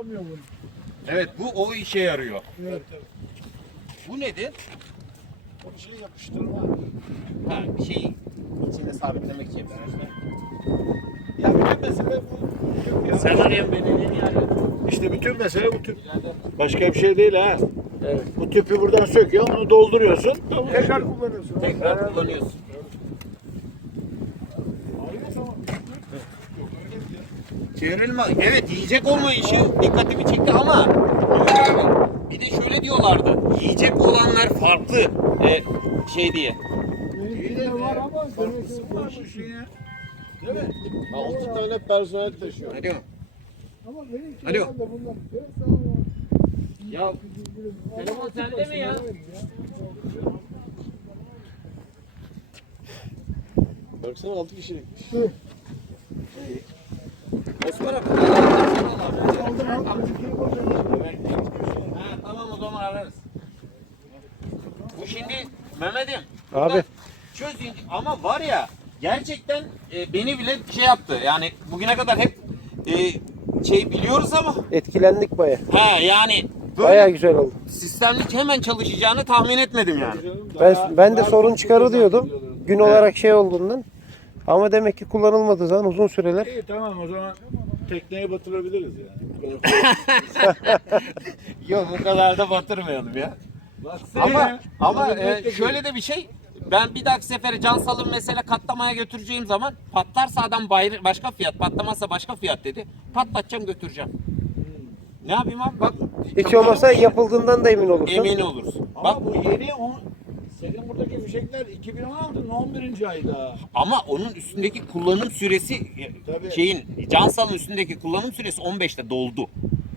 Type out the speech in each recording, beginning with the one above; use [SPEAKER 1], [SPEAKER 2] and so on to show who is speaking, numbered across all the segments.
[SPEAKER 1] olmuyor bunun.
[SPEAKER 2] Evet, bu o işe yarıyor.
[SPEAKER 1] Evet.
[SPEAKER 2] Bu nedir?
[SPEAKER 1] O şey yapıştırma.
[SPEAKER 2] Ha, bir şeyi içine sabitlemek için yapıyorsun.
[SPEAKER 1] Ya bütün mesele bu. Ya.
[SPEAKER 2] Sen arayan beni yani.
[SPEAKER 1] İşte bütün mesele bu tüp. Başka bir şey değil ha. Evet. Bu tüpü buradan söküyor, onu dolduruyorsun. Tekrar kullanıyorsun.
[SPEAKER 2] Tekrar kullanıyorsun. Çevrilme, evet yiyecek olma işi dikkatimi çekti ama Ömer abi bir de şöyle diyorlardı. Yiyecek olanlar farklı şey diye.
[SPEAKER 1] İyi de var ama farklısı varmış ya. Değil mi?
[SPEAKER 3] 6 tane personel taşıyor.
[SPEAKER 2] Alo.
[SPEAKER 1] Ama benimki
[SPEAKER 2] Alo.
[SPEAKER 1] herhalde bunlar. Evet, sağ ol.
[SPEAKER 2] Ya telefon sende mi ya?
[SPEAKER 3] Baksana 6 kişilikmiş.
[SPEAKER 2] Osman abi. Ha, tamam o zaman ararız. Bu şimdi Mehmet'im.
[SPEAKER 4] Abi.
[SPEAKER 2] Çözün ama var ya gerçekten beni bile şey yaptı. Yani bugüne kadar hep şey biliyoruz ama
[SPEAKER 4] Etkilendik baya.
[SPEAKER 2] yani
[SPEAKER 4] Baya
[SPEAKER 2] böyle
[SPEAKER 4] güzel oldu.
[SPEAKER 2] sistemlik hemen çalışacağını tahmin etmedim yani.
[SPEAKER 4] Ben de sorun çıkarı diyordum. Gün olarak şey olduğundan. Ama demek ki kullanılmadığı zaman uzun süreler.
[SPEAKER 1] İyi tamam o zaman tekneye batırabiliriz yani.
[SPEAKER 2] Yok bu kadar da batırmayalım ya. Ama şöyle de bir şey. Ben bir dahaki sefere can salım mesela katlamaya götüreceğim zaman patlarsa adam başka fiyat, patlamazsa başka fiyat dedi. Patlatacağım götüreceğim. Ne yapayım abi? Bak
[SPEAKER 4] Hiç olmasa yapıldığından da emin olursun.
[SPEAKER 2] emin olursun.
[SPEAKER 1] Ama
[SPEAKER 2] Bak
[SPEAKER 1] bu yeni senin buradaki fişekler 2016'nın 11. ayda.
[SPEAKER 2] ama onun üstündeki kullanım süresi
[SPEAKER 1] Tabii.
[SPEAKER 2] şeyin can salın üstündeki kullanım süresi 15'te doldu.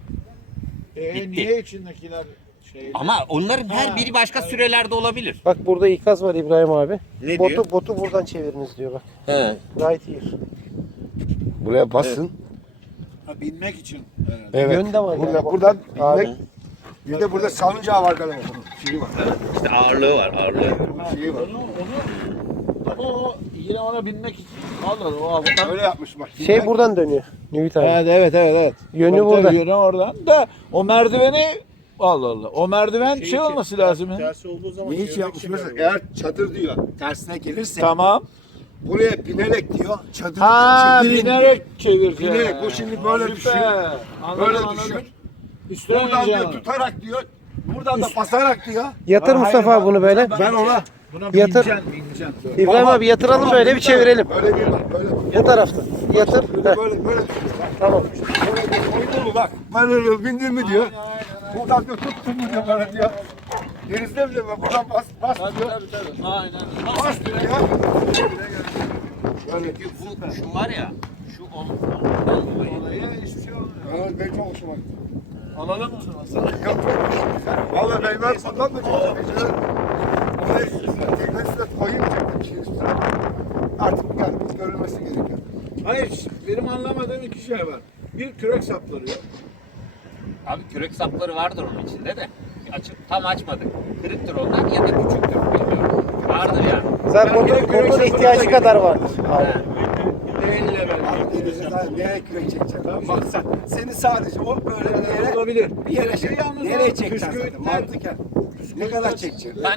[SPEAKER 2] Bitti.
[SPEAKER 1] Niye içindekiler şey?
[SPEAKER 2] Ama onların her biri başka sürelerde olabilir.
[SPEAKER 4] Bak burada ikaz var İbrahim abi.
[SPEAKER 2] Ne diyor?
[SPEAKER 4] Botu buradan çeviriniz diyor bak.
[SPEAKER 2] He.
[SPEAKER 4] Right here.
[SPEAKER 5] Buraya basın.
[SPEAKER 1] Ha, binmek için. Evet.
[SPEAKER 5] Evet.
[SPEAKER 4] Yön de var
[SPEAKER 5] Burada,
[SPEAKER 4] yani.
[SPEAKER 5] buradan
[SPEAKER 4] Abi.
[SPEAKER 5] binmek. Bir de burada salıncağı var galiba. Bunun şeyi var.
[SPEAKER 2] İşte ağırlığı var, ağırlığı.
[SPEAKER 5] Şeyi var.
[SPEAKER 1] Ama o yine ona binmek için. Allah Allah.
[SPEAKER 5] Öyle yapmış bak.
[SPEAKER 4] Şey buradan dönüyor. Nüvit abi.
[SPEAKER 1] Evet.
[SPEAKER 4] Yönü
[SPEAKER 1] Tabii,
[SPEAKER 4] burada.
[SPEAKER 1] Yönü oradan da o merdiveni Allah Allah. O merdiven şey olması lazım. ya.
[SPEAKER 3] Tersi olduğu zaman
[SPEAKER 5] Niye hiç yapmış? Mesela eğer çadır diyor tersine gelirse
[SPEAKER 1] Tamam.
[SPEAKER 5] buraya binerek diyor çadırı
[SPEAKER 1] Ha
[SPEAKER 5] çevirin
[SPEAKER 1] binerek çevireceğiz.
[SPEAKER 5] Binerek. Bu şimdi böyle
[SPEAKER 1] Süper.
[SPEAKER 5] düşün.
[SPEAKER 1] Anladım,
[SPEAKER 5] Böyle
[SPEAKER 1] anladım.
[SPEAKER 5] düşün.
[SPEAKER 1] Üstüne
[SPEAKER 5] Buradan diyor
[SPEAKER 1] bineceğim.
[SPEAKER 5] tutarak diyor. Buradan da basarak diyor.
[SPEAKER 4] Yatır
[SPEAKER 1] Ha,
[SPEAKER 4] Mustafa
[SPEAKER 1] hayır,
[SPEAKER 4] abi bunu böyle.
[SPEAKER 5] Ben ona
[SPEAKER 1] Buna
[SPEAKER 4] Yatır.
[SPEAKER 1] bineceksin.
[SPEAKER 4] İbrahim abi yatıralım böyle bir çevirelim.
[SPEAKER 5] böyle değil bak böyle.
[SPEAKER 4] Bu tarafta. Yatır. Heh,
[SPEAKER 5] Böyle.
[SPEAKER 4] tamam.
[SPEAKER 5] Böyle koydun mu bak. Böyle bindin mi diyor. Buradan diyor tuttun mu diyor böyle diyor. Denizde bile bak buradan bas diyor.
[SPEAKER 1] Aynen.
[SPEAKER 5] Bas diyor. Böyle.
[SPEAKER 2] Çünkü bu şu var ya, şu ondan dolayı.
[SPEAKER 1] Hiçbir şey olmuyor.
[SPEAKER 5] Evet, ben çok hoşuma gitti.
[SPEAKER 1] Alalım mı sana?
[SPEAKER 5] Yok çok. Vallahi ben ondan da çok seviyorum. Oraya teknesine koyayım çektim şeyin üstüne. Artık yani biz görülmesi gerekiyor.
[SPEAKER 1] Hayır, benim anlamadığım iki şey var. Bir kürek sapları yok.
[SPEAKER 2] Abi kürek sapları vardır onun içinde de. Tam açmadık. Kırıktır onlar ya da küçüktür. Bilmiyorum. Vardır yani.
[SPEAKER 4] Zaten botun ihtiyacı kadar vardır. Abi.
[SPEAKER 5] Abi denizde daha nereye kürek çekeceksin? Maksat. Seni sadece o böyle bir yere
[SPEAKER 1] Olabilir.
[SPEAKER 5] bir yere şey.
[SPEAKER 1] yalnız
[SPEAKER 5] Nereye
[SPEAKER 1] o
[SPEAKER 5] çekeceksin?
[SPEAKER 1] püskürtler-
[SPEAKER 5] Mantıken. Ne kadar çekeceksin?